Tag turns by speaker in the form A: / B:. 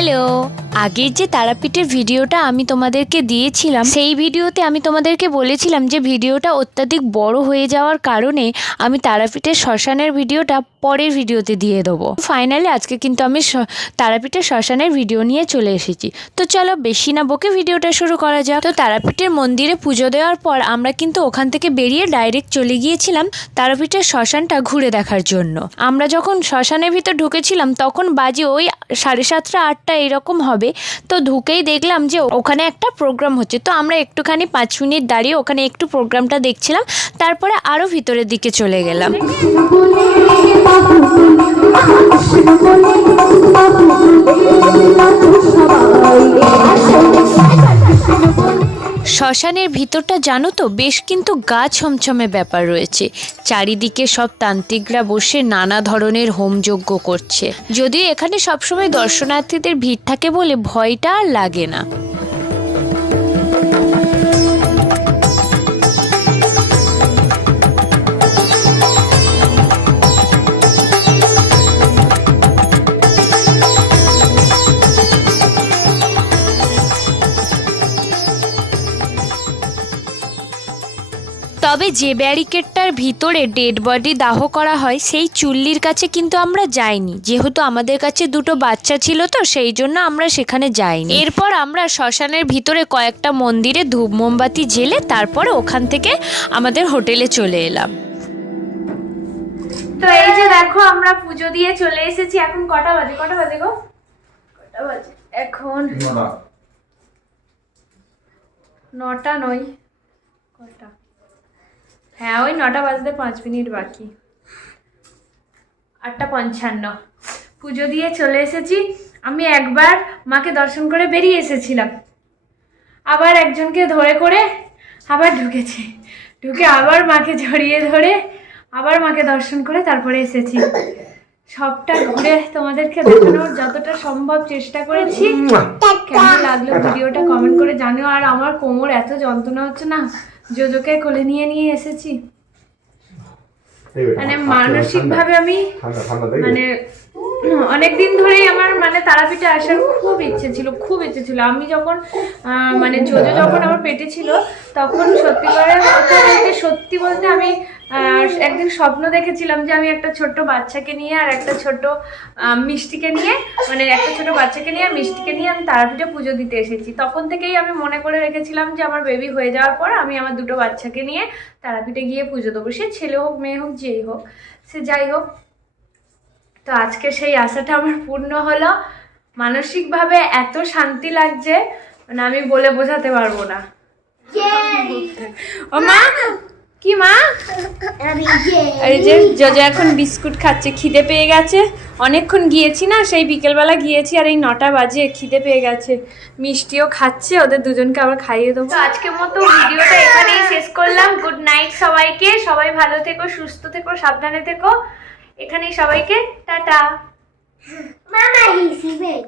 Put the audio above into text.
A: Hello. আগের যে তারাপীঠের ভিডিওটা আমি তোমাদেরকে দিয়েছিলাম, সেই ভিডিওতে আমি তোমাদেরকে বলেছিলাম যে ভিডিওটা অত্যাধিক বড় হয়ে যাওয়ার কারণে আমি তারাপীঠের শ্মশানের ভিডিওটা পরের ভিডিওতে দিয়ে দেবো। ফাইনালি আজকে কিন্তু আমি তারাপীঠের শ্মশানের ভিডিও নিয়ে চলে এসেছি। তো চলো বেশি না বকে ভিডিওটা শুরু করা যাক। তো তারাপীঠের মন্দিরে পুজো দেওয়ার পর আমরা কিন্তু ওখান থেকে বেরিয়ে ডাইরেক্ট চলে গিয়েছিলাম তারাপীঠের শ্মশানটা ঘুরে দেখার জন্য। আমরা যখন শ্মশানের ভিতর ঢুকেছিলাম, তখন বাজে ওই সাড়ে সাতটা, আটটা এরকম হবে। তো ঢুকেই দেখলাম যে ওখানে একটা প্রোগ্রাম হচ্ছে। তো আমরা একটুখানি পাঁচ মিনিট দাঁড়িয়ে ওখানে একটু প্রোগ্রামটা দেখছিলাম। তারপরে আরও ভিতরের দিকে চলে গেলাম। শ্মশানের ভিতরটা জানো তো, বেশ কিন্তু গা ছমছমে ব্যাপার রয়েছে। চারিদিকে সব তান্ত্রিকরা বসে নানা ধরনের হোমযজ্ঞ করছে। যদিও এখানে সবসময় দর্শনার্থীদের ভিড় থাকে বলে ভয়টা আর লাগে না। তবে যে ব্যারিকেডটার ভিতরে ডেড বডি দাহ করা হয় সেই চুল্লির কাছে কিন্তু আমরা যাইনি। যেহেতু আমাদের কাছে দুটো বাচ্চা ছিল তো সেই জন্য আমরা সেখানে যাইনি। এরপর আমরা শ্মশানের ভিতরে কয়েকটা মন্দিরে ধূপ মোমবাতি জেলে তারপরে ওখান থেকে আমাদের হোটেলে চলে এলাম।
B: তো এই যে দেখো আমরা পুজো দিয়ে চলে এসেছি। এখন কটা বাজে? কটা বাজে গো? কটা বাজে? এখন নটা নয়। কটা? হ্যাঁ ওই নটা বাজতে পাঁচ মিনিট বাকি। আটটা পঞ্চান্ন। পুজো দিয়ে চলে এসেছি। আমি একবার মাকে দর্শন করে বেরিয়ে এসেছিলাম। আবার একজনকে ধরে করে আবার ঢুকেছি। ঢুকে আবার মাকে জড়িয়ে ধরে আবার মাকে দর্শন করে তারপরে এসেছি। সবটা ঘুরে তোমাদেরকে দেখানোর যতটা সম্ভব চেষ্টা করেছি। কেমন লাগল ভিডিওটা কমেন্ট করে জানিও। আর আমার কোমর এত যন্ত্রণা হচ্ছে না? জোজোকে কোলে নিয়ে নিয়ে এসেছি। মানে
C: মানসিক ভাবে আমি
B: মানে অনেকদিন ধরেই আমার মানে তারাপীঠে আসার খুব ইচ্ছে ছিল, খুব ইচ্ছে ছিল। আমি যখন মানে জোজো যখন আমার পেটে ছিল, তখন সত্যি করে বলতে সত্যি বলতে আমি একদিন স্বপ্ন দেখেছিলাম যে, আমি একটা ছোট্ট বাচ্চাকে নিয়ে আর একটা ছোট মিষ্টিকে নিয়ে মানে একটা ছোট বাচ্চাকে নিয়ে আর মিষ্টিকে নিয়ে আমি তারাপীঠে পুজো দিতে এসেছি। তখন থেকেই আমি মনে করে রেখেছিলাম যে, আমার বেবি হয়ে যাওয়ার পর আমি আমার দুটো বাচ্চাকে নিয়ে তারাপীঠে গিয়ে পুজো দেবো। সে ছেলে হোক, মেয়ে হোক, যেই হোক, সে যাই হোক। তো আজকে সেই আশাটা আমার পূর্ণ হলো। মানসিকভাবে এত শান্তি লাগছে মানে আমি বলে বোঝাতে পারব না। ও মা! কি মা? এই যে জজা এখন বিস্কুট খাচ্ছে খিদে পেয়ে গেছে। অনেকক্ষণ গিয়েছি না সেই বিকেলবেলা গিয়েছি আর এই নটা বাজে খিদে পেয়ে গেছে। মিষ্টিও খাচ্ছে ওদের দুজনকে আবার খাইয়ে দেবো। আজকের মতো ভিডিওটা এখানেই শেষ করলাম। গুড নাইট সবাইকে সবাই ভালো থেকো সুস্থ থেকো সাবধানে থেকো। এখানেই সবাইকে টাটা।
D: Mama, Alice, vem.